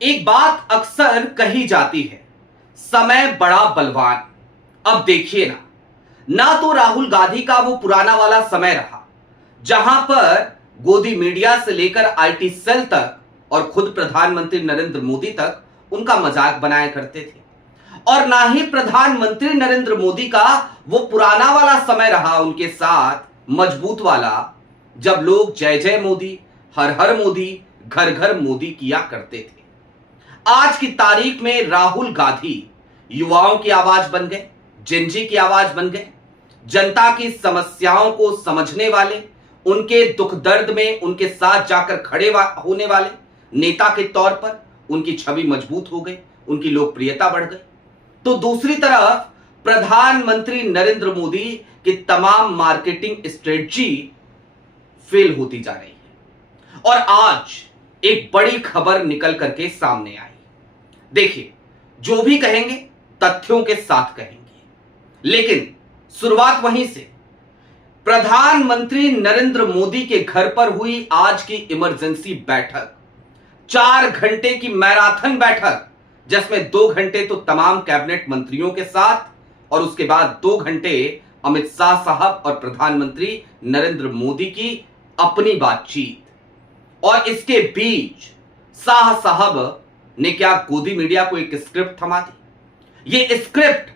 एक बात अक्सर कही जाती है, समय बड़ा बलवान। अब देखिए ना तो राहुल गांधी का वो पुराना वाला समय रहा जहां पर गोदी मीडिया से लेकर आईटी सेल तक और खुद प्रधानमंत्री नरेंद्र मोदी तक उनका मजाक बनाया करते थे, और ना ही प्रधानमंत्री नरेंद्र मोदी का वो पुराना वाला समय रहा उनके साथ मजबूत वाला, जब लोग जय जय मोदी, हर हर मोदी, घर घर मोदी किया करते थे। आज की तारीख में राहुल गांधी युवाओं की आवाज बन गए, जिंजी की आवाज बन गए, जनता की समस्याओं को समझने वाले, उनके दुख दर्द में उनके साथ जाकर खड़े होने वाले नेता के तौर पर उनकी छवि मजबूत हो गई, उनकी लोकप्रियता बढ़ गई। तो दूसरी तरफ प्रधानमंत्री नरेंद्र मोदी की तमाम मार्केटिंग स्ट्रेटजी फेल होती जा रही है, और आज एक बड़ी खबर निकल करके सामने आई। देखिए, जो भी कहेंगे तथ्यों के साथ कहेंगे, लेकिन शुरुआत वहीं से। प्रधानमंत्री नरेंद्र मोदी के घर पर हुई आज की इमरजेंसी बैठक, 4 घंटे की मैराथन बैठक, जिसमें 2 घंटे तो तमाम कैबिनेट मंत्रियों के साथ और उसके बाद 2 घंटे अमित शाह साहब और प्रधानमंत्री नरेंद्र मोदी की अपनी बातचीत। और इसके बीच शाह साहब ने क्या गोदी मीडिया को एक स्क्रिप्ट थमा दी। ये स्क्रिप्ट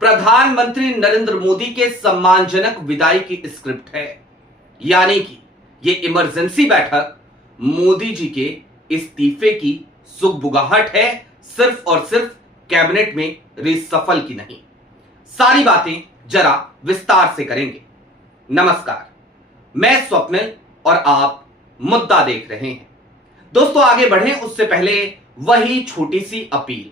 प्रधानमंत्री नरेंद्र मोदी के सम्मानजनक विदाई की स्क्रिप्ट है, यानी कि ये इमरजेंसी बैठक मोदी जी के इस्तीफे की सुगबुगाहट है, सिर्फ और सिर्फ कैबिनेट में रिसफल की नहीं। सारी बातें जरा विस्तार से करेंगे। नमस्कार, मैं स्वप्निल और आप मुद्दा देख रहे हैं। दोस्तों, आगे बढ़ें उससे पहले वही छोटी सी अपील।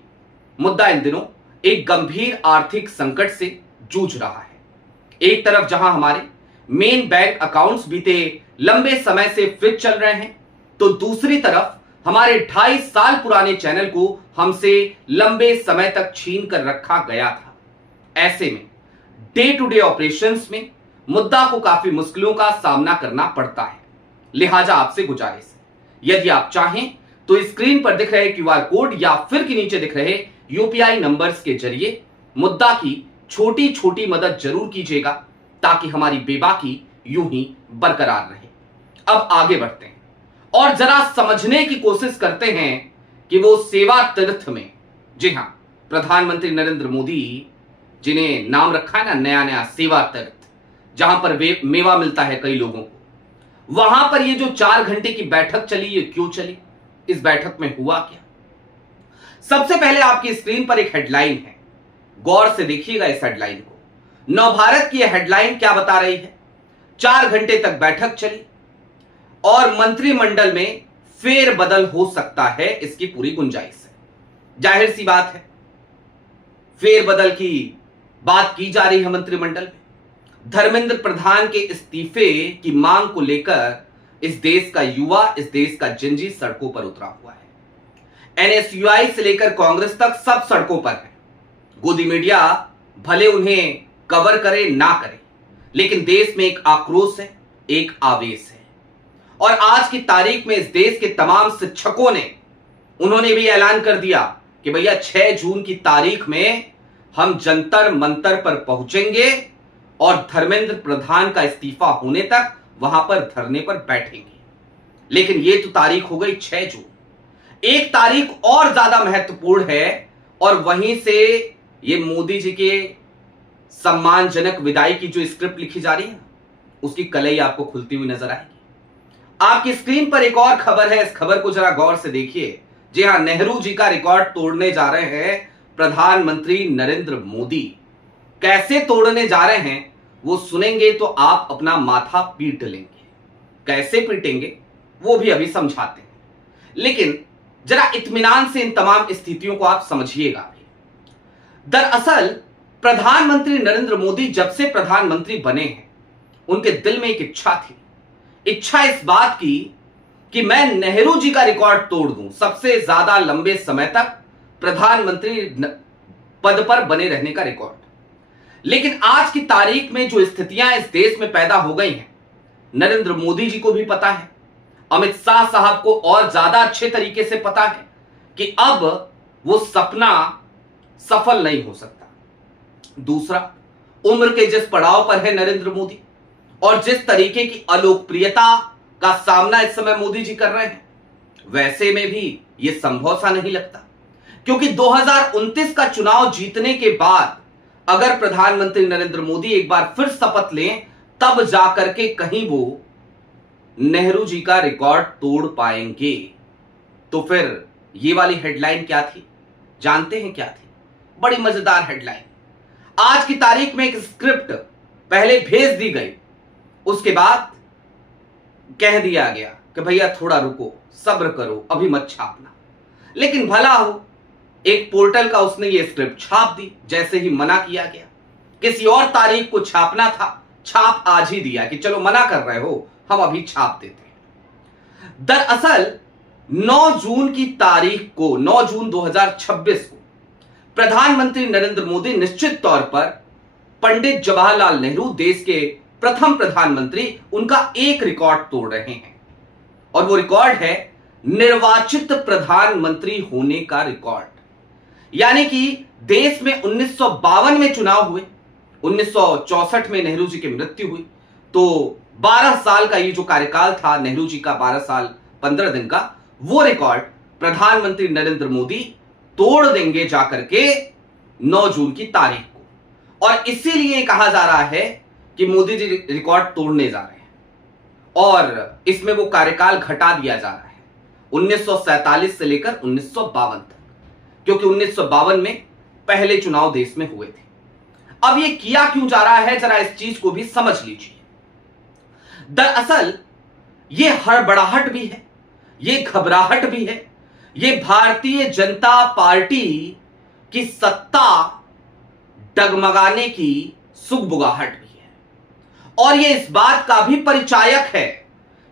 मुद्दा इन दिनों एक गंभीर आर्थिक संकट से जूझ रहा है। एक तरफ जहां हमारे मेन बैंक अकाउंट्स बीते लंबे समय से फ्रीज चल रहे हैं, तो दूसरी तरफ हमारे 2.5 साल पुराने चैनल को हमसे लंबे समय तक छीन कर रखा गया था। ऐसे में डे टू डे ऑपरेशंस में मुद्दा को काफी मुश्किलों का सामना करना पड़ता है। लिहाजा आपसे गुजारिश है, यदि आप चाहें तो स्क्रीन पर दिख रहे क्यूआर कोड या फिर के नीचे दिख रहे यूपीआई नंबर्स के जरिए मुद्दा की छोटी छोटी मदद जरूर कीजिएगा, ताकि हमारी बेबाकी यूं ही बरकरार रहे। अब आगे बढ़ते हैं और जरा समझने की कोशिश करते हैं कि वो सेवा तीर्थ में, जी हां, प्रधानमंत्री नरेंद्र मोदी जिन्हें नाम रखा है ना नया नया सेवा तीर्थ, जहां पर मेवा मिलता है कई लोगों को, वहां पर ये जो 4 घंटे की बैठक चली, ये क्यों चली? इस बैठक में हुआ क्या? सबसे पहले आपकी स्क्रीन पर एक हेडलाइन है, गौर से देखिएगा इस हेडलाइन को। नवभारत की यह हेडलाइन क्या बता रही है? 4 घंटे तक बैठक चली और मंत्रिमंडल में फेरबदल हो सकता है, इसकी पूरी गुंजाइश है। जाहिर सी बात है, फेरबदल की बात की जा रही है मंत्रिमंडल में। धर्मेंद्र प्रधान के इस्तीफे की मांग को लेकर इस देश का युवा, इस देश का जिंजी सड़कों पर उतरा हुआ है। एनएसयूआई से लेकर कांग्रेस तक सब सड़कों पर है। गोदी मीडिया भले उन्हें कवर करे ना करे, लेकिन देश में एक आक्रोश है, एक आवेश है। और आज की तारीख में इस देश के तमाम शिक्षकों ने, उन्होंने भी ऐलान कर दिया कि भैया 6 जून की तारीख में हम जंतर मंतर पर पहुंचेंगे और धर्मेंद्र प्रधान का इस्तीफा होने तक वहां पर धरने पर बैठेंगे। लेकिन ये तो तारीख हो गई 6 जून। एक तारीख और ज्यादा महत्वपूर्ण है, और वहीं से ये मोदी जी के सम्मानजनक विदाई की जो स्क्रिप्ट लिखी जा रही है, उसकी कलई आपको खुलती हुई नजर आएगी। आपकी स्क्रीन पर एक और खबर है, इस खबर को जरा गौर से देखिए। जी हां, नेहरू जी का रिकॉर्ड तोड़ने जा रहे हैं प्रधानमंत्री नरेंद्र मोदी। कैसे तोड़ने जा रहे हैं वो सुनेंगे तो आप अपना माथा पीट लेंगे। कैसे पीटेंगे वो भी अभी समझाते हैं, लेकिन जरा इत्मीनान से इन तमाम स्थितियों को आप समझिएगा। दरअसल प्रधानमंत्री नरेंद्र मोदी जब से प्रधानमंत्री बने हैं, उनके दिल में एक इच्छा थी। इच्छा इस बात की कि मैं नेहरू जी का रिकॉर्ड तोड़ दूं, सबसे ज्यादा लंबे समय तक प्रधानमंत्री पद पर बने रहने का रिकॉर्ड। लेकिन आज की तारीख में जो स्थितियां इस देश में पैदा हो गई हैं, नरेंद्र मोदी जी को भी पता है, अमित शाह साहब को और ज्यादा अच्छे तरीके से पता है कि अब वो सपना सफल नहीं हो सकता। दूसरा, उम्र के जिस पड़ाव पर है नरेंद्र मोदी और जिस तरीके की अलोकप्रियता का सामना इस समय मोदी जी कर रहे हैं, वैसे में भी यह संभव सा नहीं लगता, क्योंकि 2029 का चुनाव जीतने के बाद अगर प्रधानमंत्री नरेंद्र मोदी एक बार फिर शपथ लें, तब जाकर के कहीं वो नेहरू जी का रिकॉर्ड तोड़ पाएंगे। तो फिर ये वाली हेडलाइन क्या थी, जानते हैं क्या थी? बड़ी मजेदार हेडलाइन। आज की तारीख में एक स्क्रिप्ट पहले भेज दी गई, उसके बाद कह दिया गया कि भैया थोड़ा रुको, सब्र करो, अभी मत छापना। लेकिन भला हो, एक पोर्टल का उसने ये स्क्रिप्ट छाप दी, जैसे ही मना किया गया। किसी और तारीख को छापना था, छाप आज ही दिया कि चलो मना कर रहे हो, हम अभी छाप देते हैं। दरअसल 9 जून की तारीख को, 9 जून 2026 को प्रधानमंत्री नरेंद्र मोदी निश्चित तौर पर पंडित जवाहरलाल नेहरू, देश के प्रथम प्रधानमंत्री, उनका एक रिकॉर्ड तोड़ रहे हैं। और वो रिकॉर्ड है निर्वाचित प्रधानमंत्री होने का रिकॉर्ड। यानी कि देश में 1952 में चुनाव हुए, 1964 में नेहरू जी की मृत्यु हुई, तो 12 साल का ये जो कार्यकाल था नेहरू जी का, 12 साल 15 दिन का, वो रिकॉर्ड प्रधानमंत्री नरेंद्र मोदी तोड़ देंगे जाकर के 9 जून की तारीख को। और इसीलिए कहा जा रहा है कि मोदी जी रिकॉर्ड तोड़ने जा रहे हैं और इसमें वो कार्यकाल घटा दिया जा रहा है 1947 से लेकर 1952 तक, क्योंकि 1952 में पहले चुनाव देश में हुए थे। अब ये किया क्यों जा रहा है, जरा इस चीज को भी समझ लीजिए। दरअसल ये हड़बड़ाहट भी है, ये घबराहट भी है, ये भारतीय जनता पार्टी की सत्ता डगमगाने की सुगबुगाहट भी है। और ये इस बात का भी परिचायक है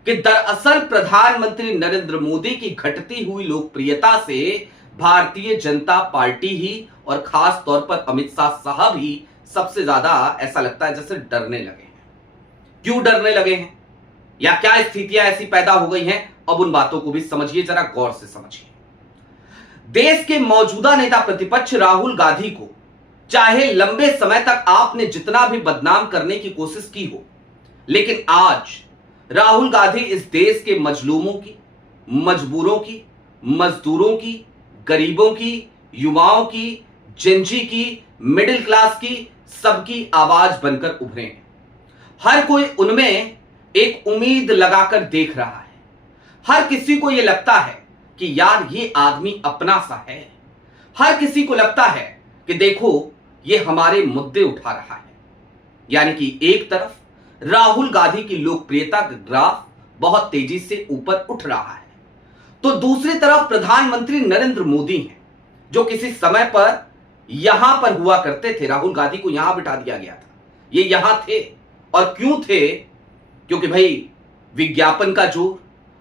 कि दरअसल प्रधानमंत्री नरेंद्र मोदी की घटती हुई लोकप्रियता से भारतीय जनता पार्टी ही, और खास तौर पर अमित शाह साहब ही सबसे ज्यादा ऐसा लगता है जैसे डरने लगे हैं। क्यों डरने लगे हैं, या क्या स्थितियां ऐसी पैदा हो गई हैं, अब उन बातों को भी समझिए, जरा गौर से समझिए। देश के मौजूदा नेता प्रतिपक्ष राहुल गांधी को चाहे लंबे समय तक आपने जितना भी बदनाम करने की कोशिश की हो, लेकिन आज राहुल गांधी इस देश के मजलूमों की, मजबूरों की, मजदूरों की, गरीबों की, युवाओं की, जेंजी की, मिडिल क्लास की, सबकी आवाज बनकर उभरे हैं। हर कोई उनमें एक उम्मीद लगाकर देख रहा है। हर किसी को यह लगता है कि यार ये आदमी अपना सा है। हर किसी को लगता है कि देखो ये हमारे मुद्दे उठा रहा है। यानी कि एक तरफ राहुल गांधी की लोकप्रियता का ग्राफ बहुत तेजी से ऊपर उठ रहा है, तो दूसरी तरफ प्रधानमंत्री नरेंद्र मोदी हैं, जो किसी समय पर यहां पर हुआ करते थे। राहुल गांधी को यहां बिठा दिया गया था, ये यहां थे। और क्यों थे? क्योंकि भाई विज्ञापन का जोर,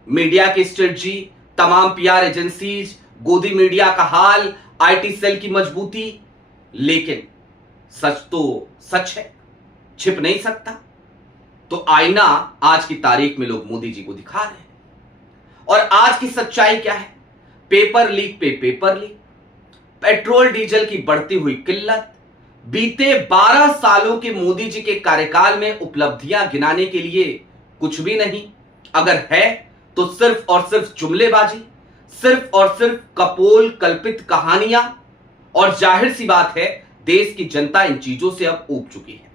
मीडिया की स्ट्रेटजी, तमाम पीआर एजेंसीज, गोदी मीडिया का हाल, आईटी सेल की मजबूती। लेकिन सच तो सच है, छिप नहीं सकता। तो आईना आज की तारीख में लोग मोदी जी को दिखा रहे हैं। और आज की सच्चाई क्या है? पेपर लीक पे पेपर लीक, पेट्रोल डीजल की बढ़ती हुई किल्लत, बीते 12 सालों के मोदी जी के कार्यकाल में उपलब्धियां गिनाने के लिए कुछ भी नहीं। अगर है तो सिर्फ और सिर्फ जुमलेबाजी, सिर्फ और सिर्फ कपोल कल्पित कहानियां। और जाहिर सी बात है, देश की जनता इन चीजों से अब ऊब चुकी है।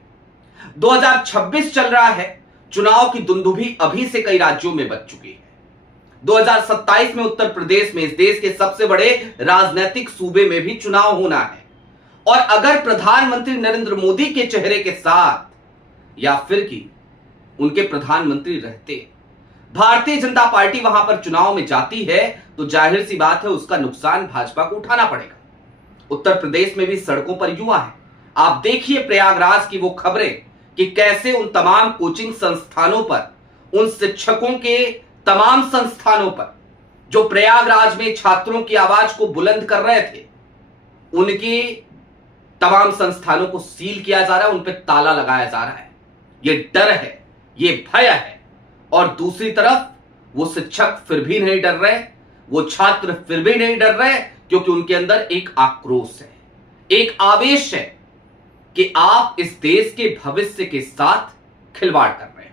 2026 चल रहा है, चुनाव की दुंदुभी अभी से कई राज्यों में बच चुकी है। 2027 में उत्तर प्रदेश में, इस देश के सबसे बड़े राजनीतिक सूबे में भी चुनाव होना है। और अगर प्रधानमंत्री नरेंद्र मोदी के चेहरे के साथ या फिर कि उनके प्रधानमंत्री रहते भारतीय जनता पार्टी वहां पर चुनाव में जाती है, तो जाहिर सी बात है उसका नुकसान भाजपा को उठाना पड़ेगा। उत्तर प्रदेश में भी सड़कों पर युवा है। आप देखिए प्रयागराज की वो खबरें कि कैसे उन तमाम कोचिंग संस्थानों पर, उन शिक्षकों के तमाम संस्थानों पर जो प्रयागराज में छात्रों की आवाज को बुलंद कर रहे थे, उनके तमाम संस्थानों को सील किया जा रहा है, उन पर ताला लगाया जा रहा है। ये डर है, ये भय है। और दूसरी तरफ वो शिक्षक फिर भी नहीं डर रहे, वो छात्र फिर भी नहीं डर रहे, क्योंकि उनके अंदर एक आक्रोश है, एक आवेश है कि आप इस देश के भविष्य के साथ खिलवाड़ कर रहे हो।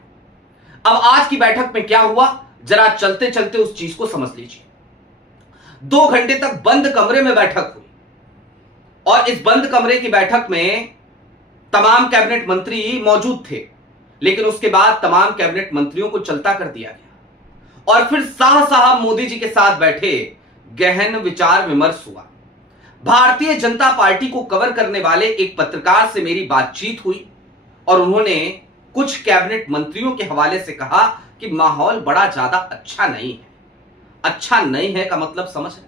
अब आज की बैठक में क्या हुआ, जरा चलते चलते उस चीज को समझ लीजिए। 2 घंटे तक बंद कमरे में बैठक हुई और इस बंद कमरे की बैठक में तमाम कैबिनेट मंत्री मौजूद थे, लेकिन उसके बाद तमाम कैबिनेट मंत्रियों को चलता कर दिया गया और फिर शाह साहब मोदी जी के साथ बैठे गहन विचार विमर्श हुआ। भारतीय जनता पार्टी को कवर करने वाले एक पत्रकार से मेरी बातचीत हुई और उन्होंने कुछ कैबिनेट मंत्रियों के हवाले से कहा कि माहौल बड़ा ज्यादा अच्छा नहीं है। अच्छा नहीं है का मतलब समझ रहे हैं?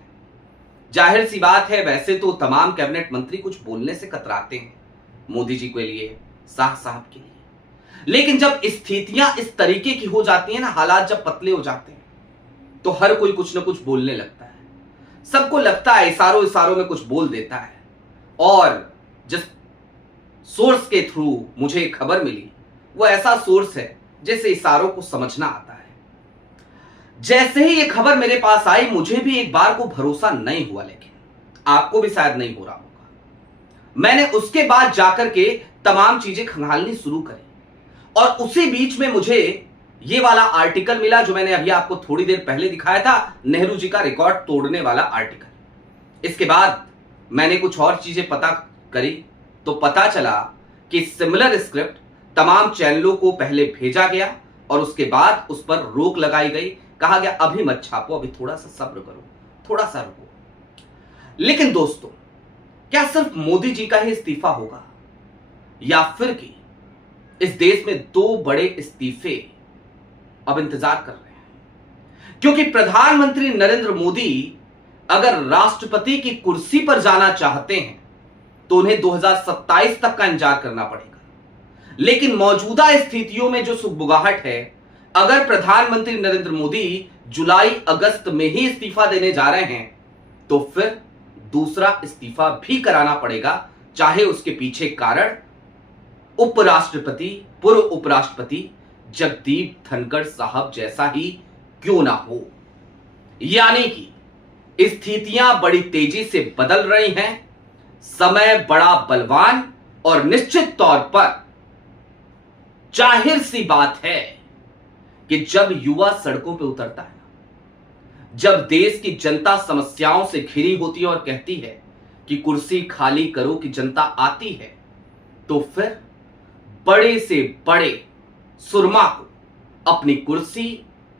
जाहिर सी बात है, वैसे तो तमाम कैबिनेट मंत्री कुछ बोलने से कतराते हैं मोदी जी के लिए, शाह साहब के लिए, लेकिन जब स्थितियां इस तरीके की हो जाती हैं ना, हालात जब पतले हो जाते हैं, तो हर कोई कुछ ना कुछ बोलने लगता है। सबको लगता है इशारों इशारों में कुछ बोल देता है। और जिस सोर्स के थ्रू मुझे खबर मिली वो ऐसा सोर्स है जैसे इशारों को समझना आता है। जैसे ही ये खबर मेरे पास आई, मुझे भी एक बार को भरोसा नहीं हुआ, लेकिन आपको भी शायद नहीं हो रहा होगा। मैंने उसके बाद जाकर के तमाम चीजें खंगालनी शुरू करी और उसी बीच में मुझे ये वाला आर्टिकल मिला जो मैंने अभी आपको थोड़ी देर पहले दिखाया था, नेहरू जी का रिकॉर्ड तोड़ने वाला आर्टिकल। इसके बाद मैंने कुछ और चीजें पता करी तो पता चला कि सिमिलर स्क्रिप्ट तमाम चैनलों को पहले भेजा गया और उसके बाद उस पर रोक लगाई गई। कहा गया अभी मत छापो, अभी थोड़ा सा सब्र करो, थोड़ा सा रुको। लेकिन दोस्तों, क्या सिर्फ मोदी जी का ही इस्तीफा होगा या फिर कि इस देश में 2 बड़े इस्तीफे अब इंतजार कर रहे हैं? क्योंकि प्रधानमंत्री नरेंद्र मोदी अगर राष्ट्रपति की कुर्सी पर जाना चाहते हैं तो उन्हें 2027 तक का इंतजार करना पड़ेगा। लेकिन मौजूदा स्थितियों में जो सुगबुगाहट है, अगर प्रधानमंत्री नरेंद्र मोदी जुलाई अगस्त में ही इस्तीफा देने जा रहे हैं तो फिर दूसरा इस्तीफा भी कराना पड़ेगा, चाहे उसके पीछे कारण उपराष्ट्रपति, पूर्व उपराष्ट्रपति जगदीप धनखड़ साहब जैसा ही क्यों ना हो। यानी कि स्थितियां बड़ी तेजी से बदल रही हैं, समय बड़ा बलवान और निश्चित तौर पर जाहिर सी बात है कि जब युवा सड़कों पे उतरता है, जब देश की जनता समस्याओं से घिरी होती है और कहती है कि कुर्सी खाली करो कि जनता आती है, तो फिर बड़े से बड़े सुरमा को अपनी कुर्सी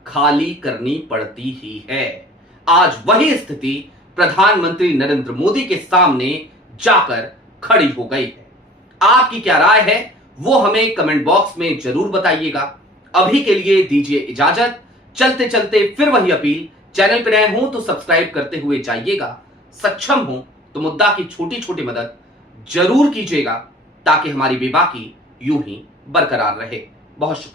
खाली करनी पड़ती ही है। आज वही स्थिति प्रधानमंत्री नरेंद्र मोदी के सामने जाकर खड़ी हो गई है। आपकी क्या राय है वो हमें कमेंट बॉक्स में जरूर बताइएगा। अभी के लिए दीजिए इजाजत। चलते चलते फिर वही अपील, चैनल पर नए हो तो सब्सक्राइब करते हुए जाइएगा, सक्षम हो तो मुद्दा की छोटी छोटी मदद जरूर कीजिएगा ताकि हमारी बेबाकी यूं ही बरकरार रहे। बहुत शुक्रिया।